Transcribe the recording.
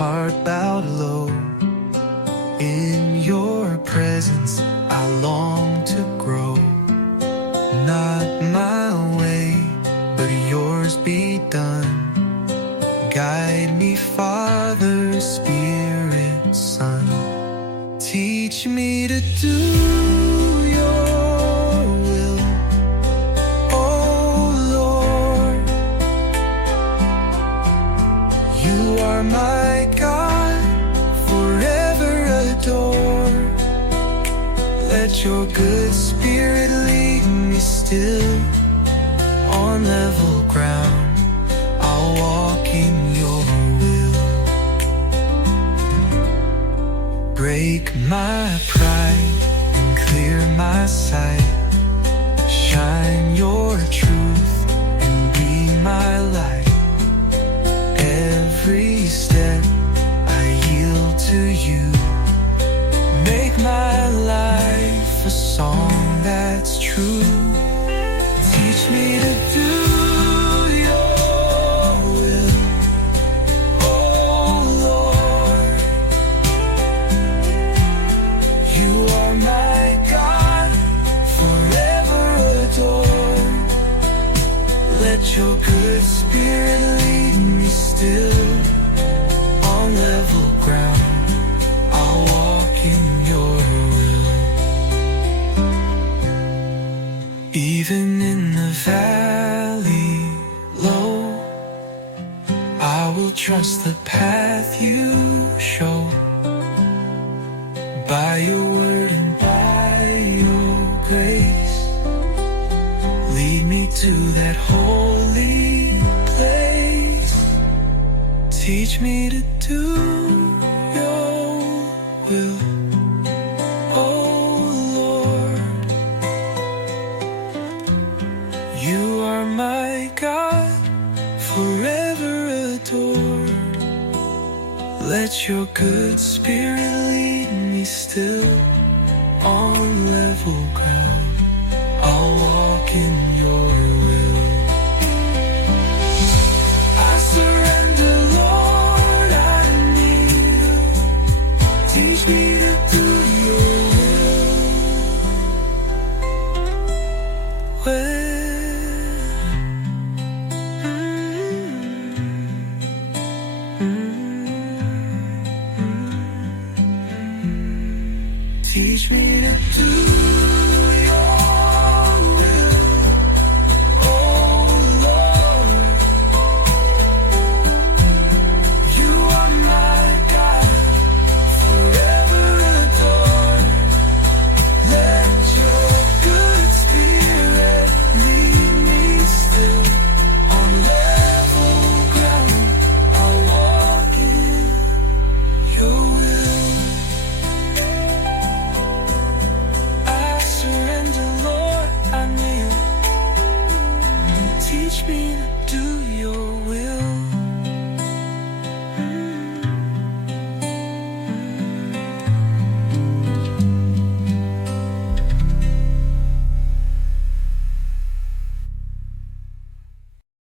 heart bowed low. In your presence I long to grow. Not my way, but yours be done. Guide me, Father, Spirit, Son. Teach me to do your will, oh Lord. You are my God, forever adored. Let your good Spirit lead me still on level ground. I'll walk in your will. Break my pride and clear my sight. Shine your truth and be my light. Every step I yield to you. Make my life a song that's true. Teach me to do your will, oh Lord. You are my God, forever adored. Let your good Spirit lead me still on level ground. I'll walk in your will. Even in the valley low, I will trust the path you show. By your word and by your grace, lead me to that holy place. Teach me to do your will, oh Lord. You are my God, forever adored. Let your good Spirit lead me still on level ground. I'll walk in your will. I surrender, Lord, I need you. Teach me to do your will. Teach me to do